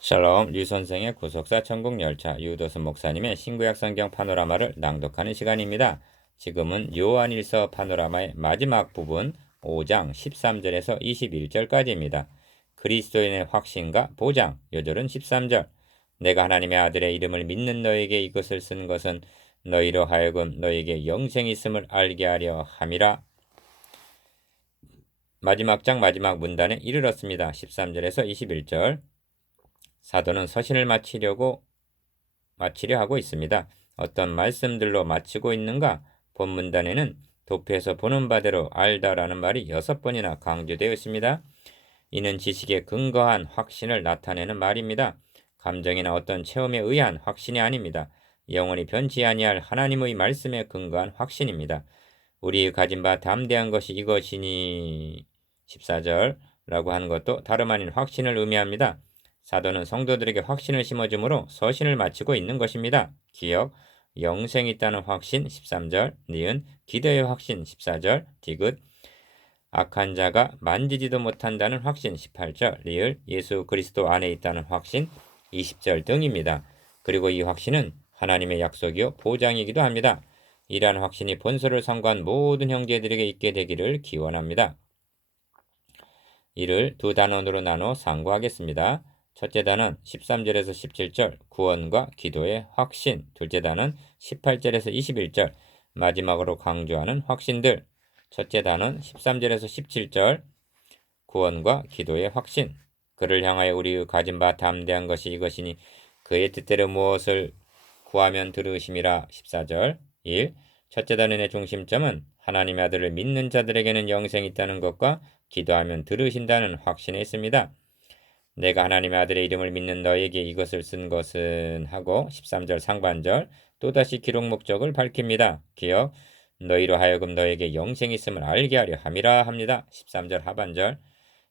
샬롬, 류 선생의 구속사 천국열차, 유도선 목사님의 신구약 성경 파노라마를 낭독하는 시간입니다. 지금은 요한일서 파노라마의 마지막 부분 5장 13절에서 21절까지입니다. 그리스도인의 확신과 보장, 요절은 13절. 내가 하나님의 아들의 이름을 믿는 너에게 이것을 쓴 것은 너희로 하여금 너에게 영생이 있음을 알게 하려 함이라. 마지막 장 마지막 문단에 이르렀습니다. 13절에서 21절. 사도는 서신을 마치려 하고 있습니다. 어떤 말씀들로 마치고 있는가? 본문단에는 도표에서 보는 바대로 알다라는 말이 6번이나 강조되어 있습니다. 이는 지식에 근거한 확신을 나타내는 말입니다. 감정이나 어떤 체험에 의한 확신이 아닙니다. 영원히 변치 아니할 하나님의 말씀에 근거한 확신입니다. 우리 가진 바 담대한 것이 이것이니 14절라고 하는 것도 다름 아닌 확신을 의미합니다. 사도는 성도들에게 확신을 심어주므로 서신을 마치고 있는 것입니다. 기억, 영생이 있다는 확신 13절, 니은, 기도의 확신 14절, 디귿, 악한 자가 만지지도 못한다는 확신 18절, 리을, 예수 그리스도 안에 있다는 확신 20절 등입니다. 그리고 이 확신은 하나님의 약속이요 보장이기도 합니다. 이러한 확신이 본소를 상고한 모든 형제들에게 있게 되기를 기원합니다. 이를 두 단원으로 나눠 상고하겠습니다. 첫째 단원 13절에서 17절 구원과 기도의 확신, 둘째 단원 18절에서 21절 마지막으로 강조하는 확신들. 첫째 단원 13절에서 17절 구원과 기도의 확신. 그를 향하여 우리의 가진 바 담대한 것이 이것이니 그의 뜻대로 무엇을 구하면 들으심이라. 14절 1. 첫째 단원의 중심점은 하나님의 아들을 믿는 자들에게는 영생이 있다는 것과 기도하면 들으신다는 확신에 있습니다. 내가 하나님의 아들의 이름을 믿는 너에게 이것을 쓴 것은 하고 13절 상반절 또다시 기록 목적을 밝힙니다. 기억, 너희로 하여금 너에게 영생이 있음을 알게 하려 함이라 합니다. 13절 하반절,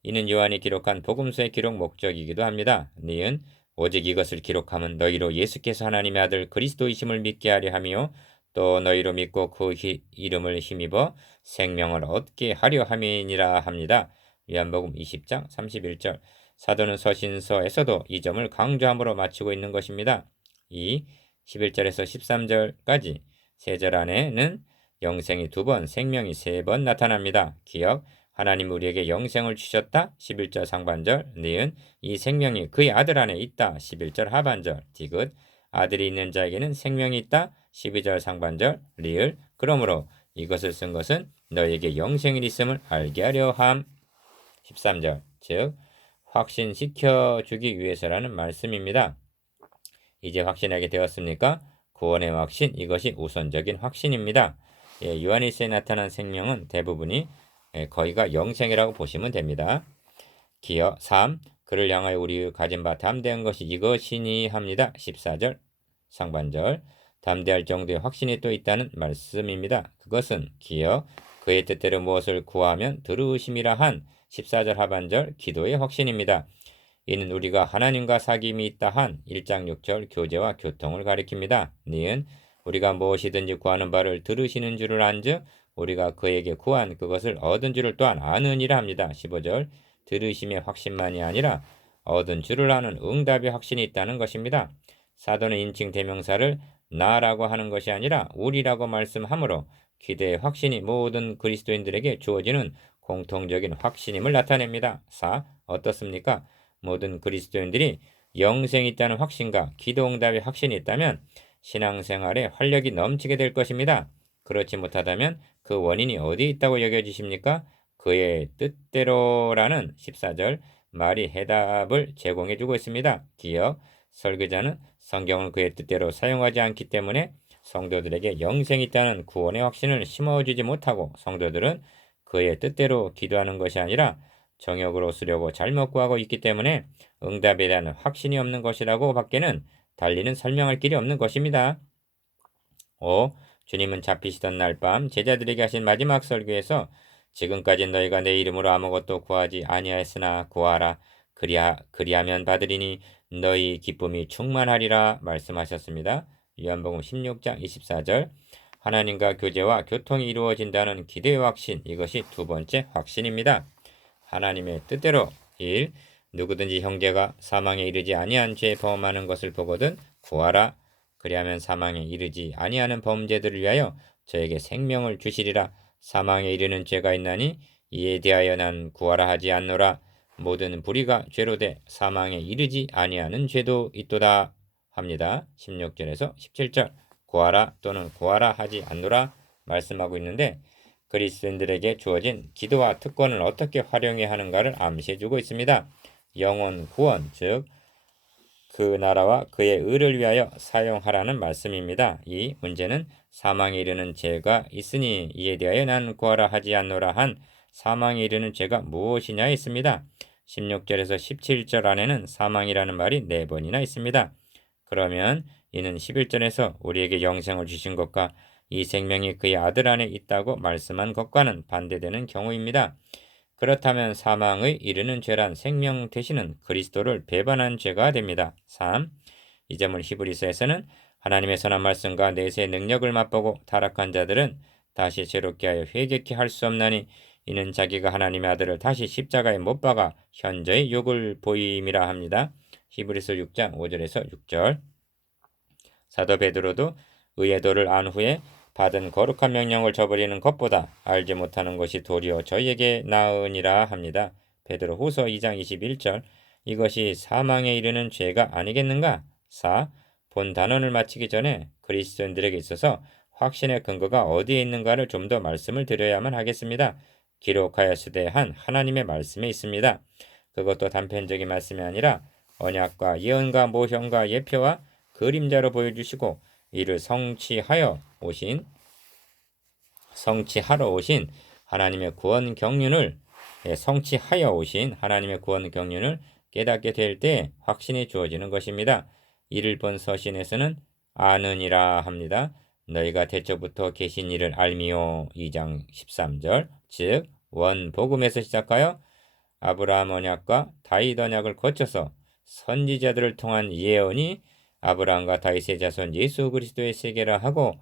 이는 요한이 기록한 복음서의 기록 목적이기도 합니다. 니은, 오직 이것을 기록함은 너희로 예수께서 하나님의 아들 그리스도이심을 믿게 하려 함이요 또 너희로 믿고 그 이름을 힘입어 생명을 얻게 하려 함이니라 합니다. 요한복음 20장 31절. 사도는 서신서에서도 이 점을 강조함으로 마치고 있는 것입니다. 2. 11절에서 13절까지 세 절 안에는 영생이 2번, 생명이 3번 나타납니다. 기억, 하나님 우리에게 영생을 주셨다. 11절 상반절. 니은, 이 생명이 그의 아들 안에 있다. 11절 하반절. 디귿, 아들이 있는 자에게는 생명이 있다. 12절 상반절. 리을, 그러므로 이것을 쓴 것은 너에게 영생이 있음을 알게 하려 함. 13절, 즉 확신시켜 주기 위해서라는 말씀입니다. 이제 확신하게 되었습니까? 구원의 확신, 이것이 우선적인 확신입니다. 요한일서에 나타난 생명은 대부분이 거의가 영생이라고 보시면 됩니다. 기어 3. 그를 향하여 우리 가진 바 담대한 것이 이것이니 합니다. 14절 상반절. 담대할 정도의 확신이 또 있다는 말씀입니다. 그것은 기어 그의 뜻대로 무엇을 구하면 들으심이라 한 14절 하반절 기도의 확신입니다. 이는 우리가 하나님과 사귐이 있다 한 1장 6절 교제와 교통을 가리킵니다. 니은, 우리가 무엇이든지 구하는 바를 들으시는 줄을 안즉 우리가 그에게 구한 그것을 얻은 줄을 또한 아느니라 합니다. 15절, 들으심의 확신만이 아니라 얻은 줄을 아는 응답의 확신이 있다는 것입니다. 사도는 인칭 대명사를 나라고 하는 것이 아니라 우리라고 말씀하므로 기대의 확신이 모든 그리스도인들에게 주어지는 공통적인 확신임을 나타냅니다. 4. 어떻습니까? 모든 그리스도인들이 영생이 있다는 확신과 기도응답의 확신이 있다면 신앙생활에 활력이 넘치게 될 것입니다. 그렇지 못하다면 그 원인이 어디에 있다고 여겨지십니까? 그의 뜻대로라는 14절 말이 해답을 제공해주고 있습니다. 기억, 설교자는 성경을 그의 뜻대로 사용하지 않기 때문에 성도들에게 영생이 있다는 구원의 확신을 심어주지 못하고 성도들은 그의 뜻대로 기도하는 것이 아니라 정욕으로 쓰려고 잘못 구하고 있기 때문에 응답에 대한 확신이 없는 것이라고 밖에는 달리는 설명할 길이 없는 것입니다. 5. 주님은 잡히시던 날 밤 제자들에게 하신 마지막 설교에서 지금까지 너희가 내 이름으로 아무것도 구하지 아니하였으나 구하라 그리하면 받으리니 너희 기쁨이 충만하리라 말씀하셨습니다. 요한복음 16장 24절. 하나님과 교제와 교통이 이루어진다는 기대의 확신, 이것이 두 번째 확신입니다. 하나님의 뜻대로 1. 누구든지 형제가 사망에 이르지 아니한 죄 범하는 것을 보거든 구하라. 그리하면 사망에 이르지 아니하는 범죄들을 위하여 저에게 생명을 주시리라. 사망에 이르는 죄가 있나니 이에 대하여 난 구하라 하지 않노라. 모든 불의가 죄로 돼 사망에 이르지 아니하는 죄도 있도다 합니다. 16절에서 17절 구하라 또는 구하라 하지 않노라 말씀하고 있는데 그리스도인들에게 주어진 기도와 특권을 어떻게 활용해야 하는가를 암시해주고 있습니다. 영혼 구원, 즉 그 나라와 그의 의를 위하여 사용하라는 말씀입니다. 이 문제는 사망에 이르는 죄가 있으니 이에 대하여 난 구하라 하지 않노라 한 사망에 이르는 죄가 무엇이냐 있습니다. 16절에서 17절 안에는 사망이라는 말이 4번이나 있습니다. 그러면 이는 11절에서 우리에게 영생을 주신 것과 이 생명이 그의 아들 안에 있다고 말씀한 것과는 반대되는 경우입니다. 그렇다면 사망의 이르는 죄란 생명 되시는 그리스도를 배반한 죄가 됩니다. 3. 이 점을 히브리서에서는 하나님의 선한 말씀과 내세의 능력을 맛보고 타락한 자들은 다시 새롭게 하여 회개케 할 수 없나니 이는 자기가 하나님의 아들을 다시 십자가에 못 박아 현저히 욕을 보임이라 합니다. 히브리서 6장 5절에서 6절. 사도 베드로도 의의 도를 안 후에 받은 거룩한 명령을 저버리는 것보다 알지 못하는 것이 도리어 저희에게 나으니라 합니다. 베드로 후서 2장 21절. 이것이 사망에 이르는 죄가 아니겠는가? 4. 본 단원을 마치기 전에 그리스도인들에게 있어서 확신의 근거가 어디에 있는가를 좀 더 말씀을 드려야만 하겠습니다. 기록하였으되 한 하나님의 말씀에 있습니다. 그것도 단편적인 말씀이 아니라 언약과 예언과 모형과 예표와 그림자로 보여주시고 이를 성취하러 오신 하나님의 구원 경륜을 깨닫게 될 때 확신이 주어지는 것입니다. 이를 본 서신에서는 아느니라 합니다. 너희가 태초부터 계신 이를 알미요 2장 13절. 즉 원복음에서 시작하여 아브라함 언약과 다윗 언약을 거쳐서 선지자들을 통한 예언이 아브라함과 다윗의 자손 예수 그리스도의 세계라 하고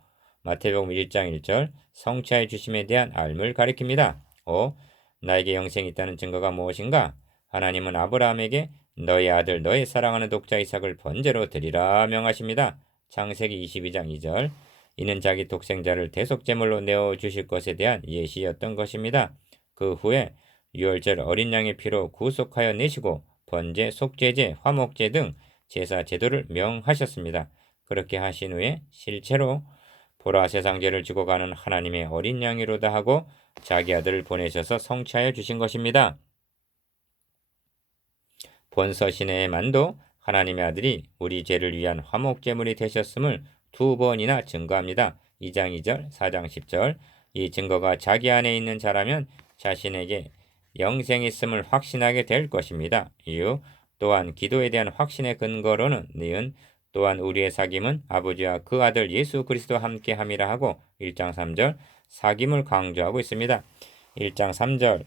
마태복음 1장 1절 성취하여 주심에 대한 알을 가리킵니다. 5. 나에게 영생이 있다는 증거가 무엇인가? 하나님은 아브라함에게 너의 아들 너의 사랑하는 독자 이삭을 번제로 드리라 명하십니다. 창세기 22장 2절. 이는 자기 독생자를 대속제물로 내어주실 것에 대한 예시였던 것입니다. 그 후에 유월절 어린 양의 피로 구속하여 내시고 번제, 속죄제, 화목제 등 제사 제도를 명하셨습니다. 그렇게 하신 후에 실제로 보라 세상 죄를 지고 가는 하나님의 어린 양이로다 하고 자기 아들을 보내셔서 성취하여 주신 것입니다. 본서 시내만도 하나님의 아들이 우리 죄를 위한 화목제물이 되셨음을 2번이나 증거합니다. 2장 2절, 4장 10절. 이 증거가 자기 안에 있는 자라면 자신에게 영생이 있음을 확신하게 될 것입니다. 이유 또한 기도에 대한 확신의 근거로는 니은 또한 우리의 사귐은 아버지와 그 아들 예수 그리스도와 함께 함이라 하고 1장 3절 사귐을 강조하고 있습니다. 1장 3절,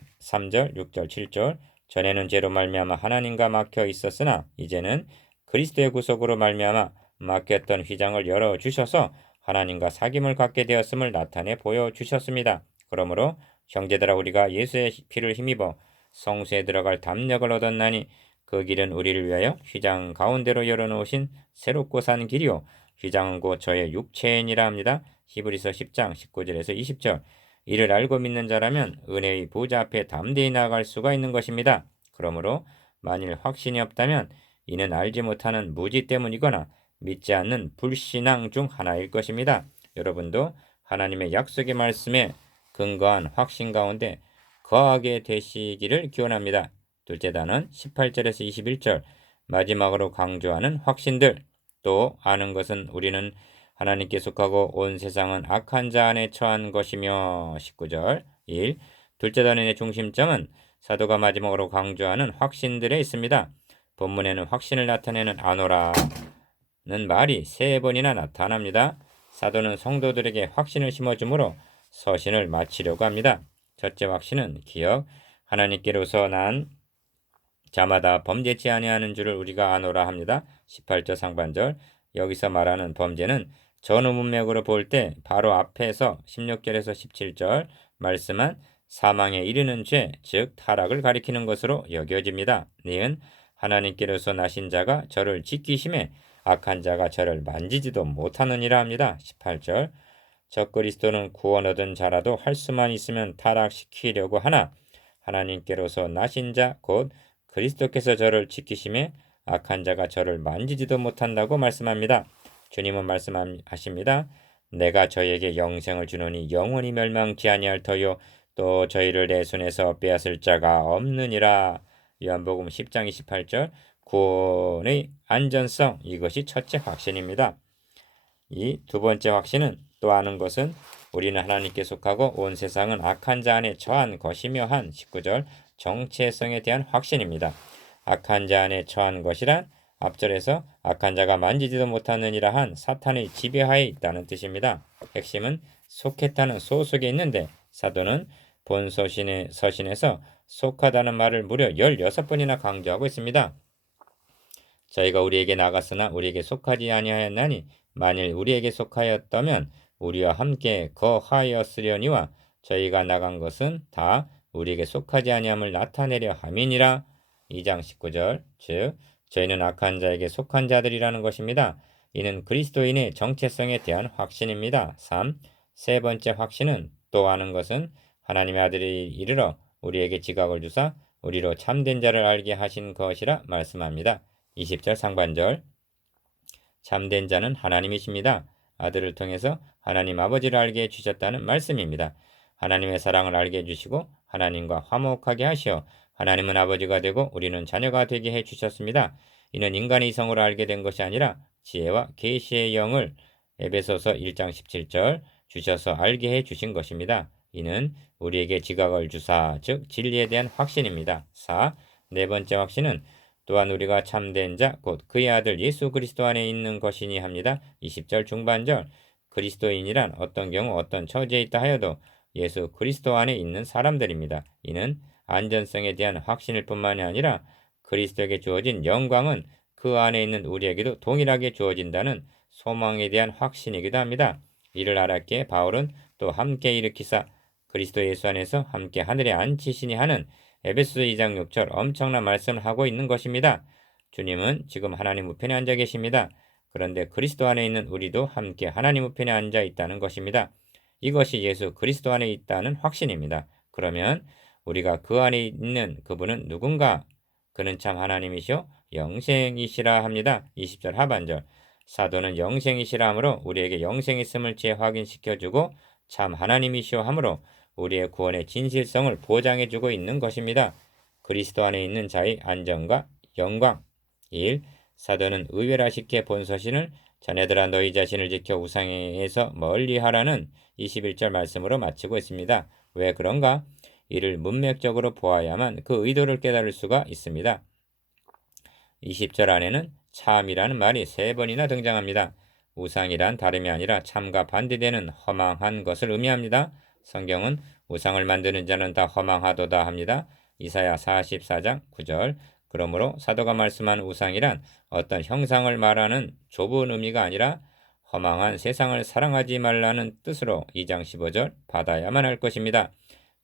6절, 7절 전에는 죄로 말미암아 하나님과 막혀 있었으나 이제는 그리스도의 구속으로 말미암아 막혔던 휘장을 열어주셔서 하나님과 사귐을 갖게 되었음을 나타내 보여주셨습니다. 그러므로 형제들아 우리가 예수의 피를 힘입어 성소에 들어갈 담력을 얻었나니 그 길은 우리를 위하여 휘장 가운데로 열어놓으신 새롭고 산 길이요 휘장은 곧 저의 육체이니라 합니다. 히브리서 10장 19절에서 20절. 이를 알고 믿는 자라면 은혜의 보좌 앞에 담대히 나아갈 수가 있는 것입니다. 그러므로 만일 확신이 없다면 이는 알지 못하는 무지 때문이거나 믿지 않는 불신앙 중 하나일 것입니다. 여러분도 하나님의 약속의 말씀에 근거한 확신 가운데 거하게 되시기를 기원합니다. 둘째 단은 18절에서 21절 마지막으로 강조하는 확신들. 또 아는 것은 우리는 하나님께 속하고 온 세상은 악한 자 안에 처한 것이며 19절 1. 둘째 단의 중심점은 사도가 마지막으로 강조하는 확신들에 있습니다. 본문에는 확신을 나타내는 아노라는 말이 3번이나 나타납니다. 사도는 성도들에게 확신을 심어주므로 서신을 마치려고 합니다. 첫째 확신은 기억, 하나님께로서 난 자마다 범죄치 아니하는 줄을 우리가 아노라 합니다. 18절 상반절. 여기서 말하는 범죄는 전후 문맥으로 볼 때 바로 앞에서 16절에서 17절 말씀한 사망에 이르는 죄, 즉 타락을 가리키는 것으로 여겨집니다. 니은 하나님께로서 나신 자가 저를 지키심에 악한 자가 저를 만지지도 못하느니라 합니다. 18절 적그리스도는 구원 얻은 자라도 할 수만 있으면 타락시키려고 하나 하나님께로서 나신 자 곧 그리스도께서 저를 지키심에 악한 자가 저를 만지지도 못한다고 말씀합니다. 주님은 말씀하십니다. 내가 저에게 영생을 주노니 영원히 멸망치 아니할 터요 또 저희를 내 손에서 빼앗을 자가 없느니라. 요한복음 10장 28절 구원의 안전성 이것이 첫째 확신입니다. 이 두 번째 확신은 또 아는 것은 우리는 하나님께 속하고 온 세상은 악한 자 안에 처한 것이며 한 19절 정체성에 대한 확신입니다. 악한 자 안에 처한 것이란 앞절에서 악한 자가 만지지도 못하느니라 한 사탄의 지배하에 있다는 뜻입니다. 핵심은 속했다는 소속에 있는데 사도는 본 서신에서 속하다는 말을 무려 16번이나 강조하고 있습니다. 저희가 우리에게 나갔으나 우리에게 속하지 아니하였나니 만일 우리에게 속하였다면 우리와 함께 거하였으려니와 저희가 나간 것은 다 우리에게 속하지 아니함을 나타내려 함이니라. 2장 19절 즉 저희는 악한 자에게 속한 자들이라는 것입니다. 이는 그리스도인의 정체성에 대한 확신입니다. 3. 세 번째 확신은 또 아는 것은 하나님의 아들이 이르러 우리에게 지각을 주사 우리로 참된 자를 알게 하신 것이라 말씀합니다. 20절 상반절 참된 자는 하나님이십니다. 아들을 통해서 하나님 아버지를 알게 해주셨다는 말씀입니다. 하나님의 사랑을 알게 해주시고 하나님과 화목하게 하시어 하나님은 아버지가 되고 우리는 자녀가 되게 해주셨습니다. 이는 인간의 이성으로 알게 된 것이 아니라 지혜와 계시의 영을 에베소서 1장 17절 주셔서 알게 해주신 것입니다. 이는 우리에게 지각을 주사 즉 진리에 대한 확신입니다. 4. 네 번째 확신은 또한 우리가 참된 자 곧 그의 아들 예수 그리스도 안에 있는 것이니 합니다. 20절 중반절 그리스도인이란 어떤 경우 어떤 처지에 있다 하여도 예수 그리스도 안에 있는 사람들입니다. 이는 안전성에 대한 확신일 뿐만이 아니라 그리스도에게 주어진 영광은 그 안에 있는 우리에게도 동일하게 주어진다는 소망에 대한 확신이기도 합니다. 이를 알았기에 바울은 또 함께 일으키사 그리스도 예수 안에서 함께 하늘에 앉히시니 하는 에베소서 2장 6절 엄청난 말씀을 하고 있는 것입니다. 주님은 지금 하나님 우편에 앉아 계십니다. 그런데 그리스도 안에 있는 우리도 함께 하나님 우편에 앉아 있다는 것입니다. 이것이 예수 그리스도 안에 있다는 확신입니다. 그러면 우리가 그 안에 있는 그분은 누군가? 그는 참 하나님이시오 영생이시라 합니다. 20절 하반절 사도는 영생이시라 하므로 우리에게 영생이 있음을 재확인시켜주고 참 하나님이시오 하므로 우리의 구원의 진실성을 보장해주고 있는 것입니다. 그리스도 안에 있는 자의 안전과 영광 1. 사도는 의외라시게 본 서신을 자네들아 너희 자신을 지켜 우상에서 멀리하라는 21절 말씀으로 마치고 있습니다. 왜 그런가? 이를 문맥적으로 보아야만 그 의도를 깨달을 수가 있습니다. 20절 안에는 참이라는 말이 3번이나 등장합니다. 우상이란 다름이 아니라 참과 반대되는 허망한 것을 의미합니다. 성경은 우상을 만드는 자는 다 허망하도다 합니다. 이사야 44장 9절 그러므로 사도가 말씀한 우상이란 어떤 형상을 말하는 좁은 의미가 아니라 허망한 세상을 사랑하지 말라는 뜻으로 2장 15절 받아야만 할 것입니다.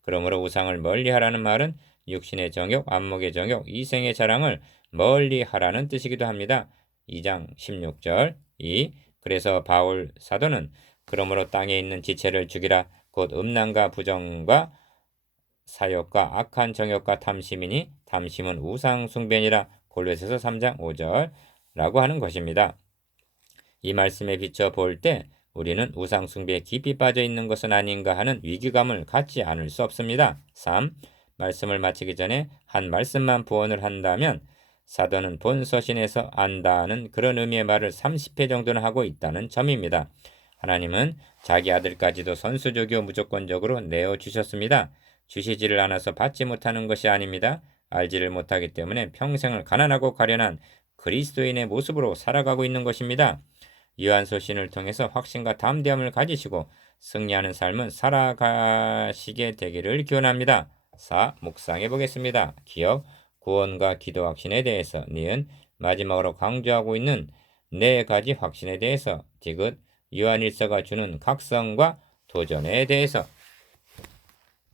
그러므로 우상을 멀리하라는 말은 육신의 정욕, 안목의 정욕, 이생의 자랑을 멀리하라는 뜻이기도 합니다. 2장 16절 2. 그래서 바울 사도는 그러므로 땅에 있는 지체를 죽이라 곧 음란과 부정과 사욕과 악한 정욕과 탐심이니 탐심은 우상 숭배니라 골로새서 3장 5절라고 하는 것입니다. 이 말씀에 비춰 볼 때 우리는 우상 숭배에 깊이 빠져 있는 것은 아닌가 하는 위기감을 갖지 않을 수 없습니다. 3. 말씀을 마치기 전에 한 말씀만 부언을 한다면 사도는 본 서신에서 안다는 그런 의미의 말을 30회 정도는 하고 있다는 점입니다. 하나님은 자기 아들까지도 선수적이요 무조건적으로 내어주셨습니다. 주시지를 않아서 받지 못하는 것이 아닙니다. 알지를 못하기 때문에 평생을 가난하고 가련한 그리스도인의 모습으로 살아가고 있는 것입니다. 요한서신을 통해서 확신과 담대함을 가지시고 승리하는 삶은 살아가시게 되기를 기원합니다. 4. 묵상해 보겠습니다. 기억, 구원과 기도 확신에 대해서 니은 마지막으로 강조하고 있는 4가지 확신에 대해서 디귿 요한일서가 주는 각성과 도전에 대해서